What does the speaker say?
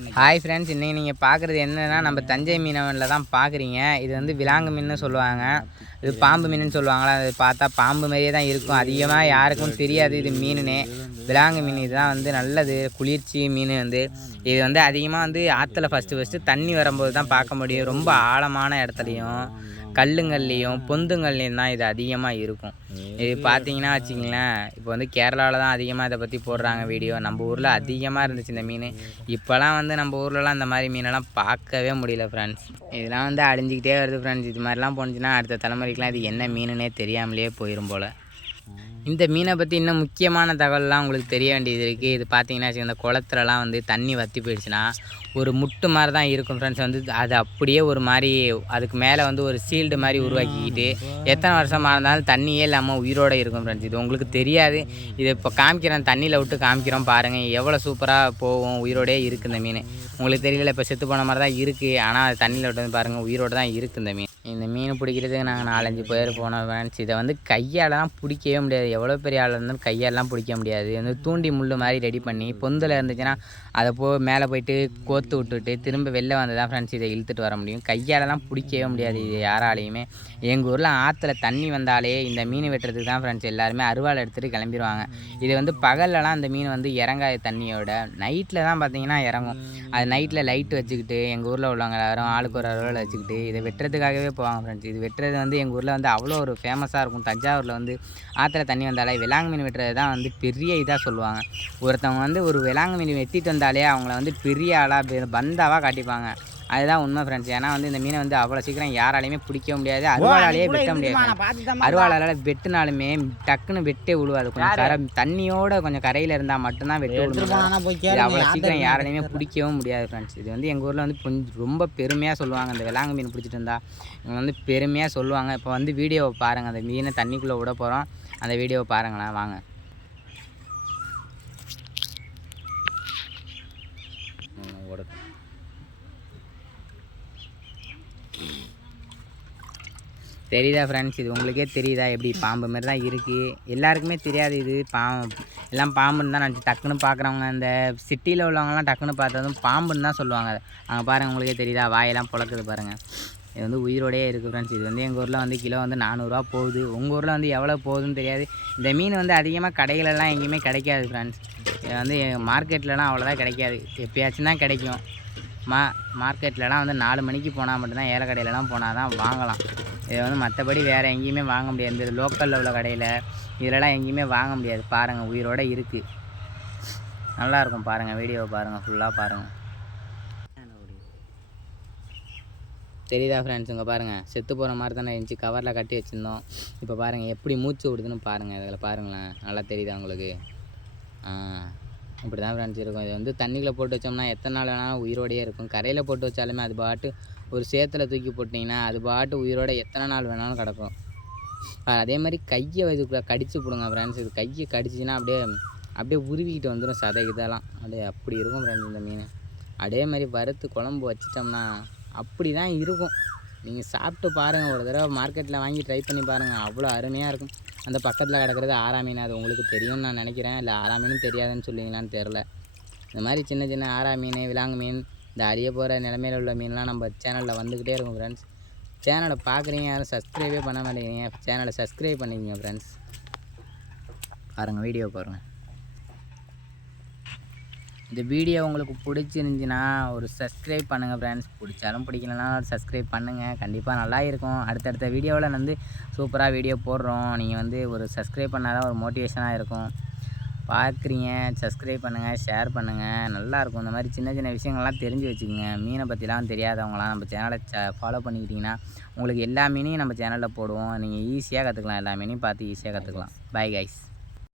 Hi friends, இன்றைக்கி நீங்கள் பார்க்குறது என்னென்னா நம்ம தஞ்சை மீனவனில் தான் பார்க்குறீங்க. இது வந்து விலாங்கு மீன்னு சொல்லுவாங்க, இது பாம்பு மீனுன்னு சொல்லுவாங்களா. அது பார்த்தா பாம்பு மாதிரியே தான் இருக்கும். அதிகமாக யாருக்கும் தெரியாது இது மீனுன்னு. விலாங்கு மீன் இதுதான் வந்து நல்லது, குளிர்ச்சி மீன் வந்து. இது வந்து அதிகமாக வந்து ஆற்றுல ஃபஸ்ட்டு தண்ணி வரும்போது தான் பார்க்க முடியும். ரொம்ப ஆழமான இடத்துலையும் கல்லுங்கள்லேயும் பொந்துங்கள்லேயும் தான் இது அதிகமாக இருக்கும். இது பார்த்தீங்கன்னா வச்சிங்களேன், இப்போ வந்து கேரளாவில் தான் அதிகமாக இதை பற்றி போடுறாங்க வீடியோ. நம்ம ஊரில் அதிகமாக இருந்துச்சு இந்த மீன். இப்போலாம் வந்து நம்ம ஊர்லலாம் இந்த மாதிரி மீனெல்லாம் பார்க்கவே முடியல ஃப்ரெண்ட்ஸ். இதெல்லாம் வந்து அழிஞ்சிக்கிட்டே வருது ஃப்ரெண்ட்ஸ். இது மாதிரிலாம் போணுச்சுன்னா அடுத்த தலைமுறைக்கெலாம் இது என்ன மீனுன்னே தெரியாமலே போயிடும் போல். இந்த மீனை பற்றி இன்னும் முக்கியமான தகவல்லாம் உங்களுக்கு தெரிய வேண்டியது இருக்குது. இது பார்த்தீங்கன்னா இந்த குளத்துலலாம் வந்து தண்ணி வற்றி போயிடுச்சுன்னா ஒரு முட்டு மாதிரி தான் இருக்கும் ஃப்ரெண்ட்ஸ். வந்து அது அப்படியே ஒரு மாதிரி அதுக்கு மேலே வந்து ஒரு சீல்டு மாதிரி உருவாக்கிக்கிட்டு எத்தனை வருஷமாக இருந்தாலும் தண்ணியே இல்லாமல் உயிரோடு இருக்கும் ஃப்ரெண்ட்ஸ். இது உங்களுக்கு தெரியாது. இது இப்போ காமிக்கிறேன், தண்ணியில் விட்டு காமிக்கிறோம் பாருங்கள், எவ்வளோ சூப்பராக போகும். உயிரோடே இருக்குது இந்த மீன். உங்களுக்கு தெரியல, இப்போ செத்து போன மாதிரி தான் இருக்குது, ஆனால் அது தண்ணியில் விட்டு வந்து பாருங்கள், உயிரோடு தான் இருக்குது இந்த மீன். இந்த மீன் பிடிக்கிறதுக்கு நாங்கள் 4-5 பேர் போனோம் ஃப்ரெண்ட்ஸ். இதை வந்து கையாலலாம் பிடிக்கவே முடியாது. எவ்வளோ பெரிய ஆள் இருந்தாலும் கையாலலாம் பிடிக்க முடியாது. வந்து தூண்டி முள் மாதிரி ரெடி பண்ணி பொந்தில் இருந்துச்சுன்னா அதை மேலே போயிட்டு கோத்து விட்டுட்டு திரும்ப வெளில வந்து தான் ஃப்ரெண்ட்ஸ் இதை இழுத்துட்டு வர முடியும். கையாலலாம் பிடிக்கவே முடியாது இது யாராலையுமே. எங்கள் ஊரில் ஆற்றுல தண்ணி வந்தாலே இந்த மீன் வெட்டுறதுக்கு தான் ஃப்ரெண்ட்ஸ் எல்லாருமே அருவாளை எடுத்துகிட்டு கிளம்பிடுவாங்க. இது வந்து பகல்லலாம் அந்த மீன் வந்து இறங்காது தண்ணியோட, நைட்டில் தான் பார்த்தீங்கன்னா இறங்கும். அது நைட்டில் லைட்டு வச்சுக்கிட்டு எங்கள் ஊரில் உள்ளவங்க எல்லாரும் ஆளுக்கு ஒரு அருவாளை வச்சுக்கிட்டு இதை வெட்டுறதுக்காகவே போவாங்க ஃப்ரெண்ட்ஸ். இது வெட்டுறது வந்து எங்கள் ஊரில் வந்து அவ்வளோ ஒரு ஃபேமஸாக இருக்கும். தஞ்சாவூரில் வந்து ஆற்றுல தண்ணி வந்தாலே விலாங்கு மீன் வெட்டுறது தான் வந்து பெரிய இதாக சொல்லுவாங்க. ஒருத்தவங்க வந்து ஒரு விலாங்கு மீன் வெட்டிட்டு வந்தாலே அவங்கள வந்து பெரிய ஆளாக பந்தாவாக காட்டிப்பாங்க. அதுதான் உண்மை ஃப்ரெண்ட்ஸ். ஏன்னா வந்து இந்த மீனை வந்து அவ்வளோ சீக்கிரம் யாராலையுமே பிடிக்க முடியாது, அருவாளாலேயே வெட்ட முடியாது. அருவாளால் வெட்டினாலுமே டக்குன்னு வெட்டே விழுவாது. கொஞ்சம் தண்ணியோட கொஞ்சம் கரையில் இருந்தால் மட்டும்தான் வெட்ட விழுவாங்க. இது அவ்வளோ சீக்கிரம் யாராலையுமே பிடிக்கவும் முடியாது ஃப்ரெண்ட்ஸ். இது வந்து எங்கள் ஊரில் வந்து கொஞ்சம் ரொம்ப பெருமையாக சொல்லுவாங்க. இந்த விலாங்கு மீன் பிடிச்சிட்டு இருந்தால் இவங்க வந்து பெருமையாக சொல்லுவாங்க. இப்போ வந்து வீடியோவை பாருங்கள், அந்த மீனை தண்ணிக்குள்ளே விட போகிறோம், அந்த வீடியோவை பாருங்களேன் வாங்க. தெரியுதா ஃப்ரெண்ட்ஸ்? இது உங்களுக்கே தெரியுதா எப்படி பாம்பு மாதிரி தான் இருக்குது. எல்லாருக்குமே தெரியாது இது எல்லாம் பாம்புன்னு தான் நினச்சி டக்குன்னு பார்க்குறவங்க. இந்த சிட்டியில் உள்ளவங்கலாம் டக்குன்னு பார்த்ததும் பாம்புன்னு தான் சொல்லுவாங்க. அங்கே பாருங்கள், உங்களுக்கே தெரியுதா, வாயெல்லாம் புழக்குது பாருங்கள். இது வந்து உயிரோடையே இருக்குது ஃப்ரெண்ட்ஸ். இது வந்து எங்கள் ஊரில் வந்து கிலோ வந்து 400 ரூபா போகுது. உங்கள் ஊரில் வந்து எவ்வளோ போகுதுன்னு தெரியாது. இந்த மீன் வந்து அதிகமாக கடைகளெல்லாம் எங்கேயுமே கிடைக்காது ஃப்ரெண்ட்ஸ். இது வந்து மார்க்கெட்லலாம் அவ்வளோதான் கிடைக்காது, எப்பயாச்சும் தான் கிடைக்கும். மார்க்கெட்லலாம் வந்து 4 மணிக்கு போனால் மட்டும்தான், ஏழை கடையிலலாம் போனால் தான் வாங்கலாம். இதை வந்து மற்றபடி வேறு எங்கேயுமே வாங்க முடியாது. இந்த லோக்கலில் உள்ள கடையில் இதிலலாம் எங்கேயுமே வாங்க முடியாது. பாருங்கள், உயிரோடு இருக்குது, நல்லாயிருக்கும். பாருங்கள், வீடியோவை பாருங்கள், ஃபுல்லாக பாருங்கள். தெரியுதா ஃப்ரெண்ட்ஸ்? இங்கே பாருங்கள், செத்து போகிற மாதிரி தானே இருந்துச்சு, கவரில் கட்டி வச்சுருந்தோம். இப்போ பாருங்கள் எப்படி மூச்சு விடுதுன்னு பாருங்கள். இதில் பாருங்களேன், நல்லா தெரியுதா உங்களுக்கு? இப்படி தான் ஃப்ரெண்ட்ஸ் இருக்கும். இது வந்து தண்ணியில் போட்டு வச்சோம்னா எத்தனை நாள் வேணாலும் உயிரோடையே இருக்கும். கரையில் போட்டு வச்சாலுமே அது பாட்டு ஒரு சேத்துல தூக்கி போட்டிங்கன்னா அது பாட்டு உயிரோட எத்தனை நாள் வேணாலும் கிடக்கும். அதே மாதிரி கையை இதுக்குள்ளே கடிச்சு போடுங்க ஃப்ரெண்ட்ஸ். இது கையை கடிச்சிச்சின்னா அப்படியே உருவிக்கிட்டு வந்துடும் சதை இதெல்லாம். அப்படி இருக்கும் ஃப்ரெண்ட்ஸ் இந்த மீன். அதே மாதிரி வறுத்து குழம்பு வச்சிட்டோம்னா அப்படி தான் இருக்கும். நீங்கள் சாப்பிட்டு பாருங்கள், ஒரு தடவை மார்க்கெட்டில் வாங்கி ட்ரை பண்ணி பாருங்கள், அவ்வளோ அருமையாக இருக்கும். அந்த பக்கத்தில் கிடக்கிறது ஆரா மீன், அது உங்களுக்கு தெரியும்னு நான் நினைக்கிறேன். இல்லை ஆரா மீனும் தெரியாதுன்னு சொல்லுவீங்களான்னு தெரில. இந்த மாதிரி சின்ன சின்ன ஆரா மீன், விலாங்கு மீன், இந்த அழிய போகிற நிலமையில் உள்ள மீன்லாம் நம்ம சேனலில் வந்துக்கிட்டே இருக்கும் ஃப்ரெண்ட்ஸ். சேனலை பார்க்குறீங்க, யாரும் சப்ஸ்கிரைபே பண்ண மாட்டேங்கிறீங்க, சேனலை சப்ஸ்கிரைப் பண்ணிக்கங்க ஃப்ரெண்ட்ஸ். பாருங்கள், வீடியோ பாருங்கள். இந்த வீடியோ உங்களுக்கு பிடிச்சிருந்துச்சின்னா ஒரு சப்ஸ்கிரைப் பண்ணுங்கள் ஃப்ரெண்ட்ஸ். பிடிச்சாலும் பிடிக்கலனா சப்ஸ்கிரைப் பண்ணுங்கள், கண்டிப்பாக நல்லா இருக்கும். அடுத்தடுத்த வீடியோவில் வந்து சூப்பராக வீடியோ போடுறோம். நீங்கள் வந்து ஒரு சப்ஸ்கிரைப் பண்ணால் தான் ஒரு மோட்டிவேஷனாக இருக்கும். பார்க்குறீங்க, சப்ஸ்கிரைப் பண்ணுங்கள், ஷேர் பண்ணுங்கள், நல்லாயிருக்கும். இந்த மாதிரி சின்ன சின்ன விஷயங்கள்லாம் தெரிஞ்சு வச்சுக்கோங்க. மீனை பற்றிலாம் தெரியாதவங்களாம் நம்ம சேனலை ஃபாலோ பண்ணிக்கிட்டிங்கன்னா உங்களுக்கு எல்லா மீனையும் நம்ம சேனலில் போடுவோம். நீங்கள் ஈஸியாக கற்றுக்கலாம், எல்லா மீனையும் பார்த்து ஈஸியாக கற்றுக்கலாம். Bye guys.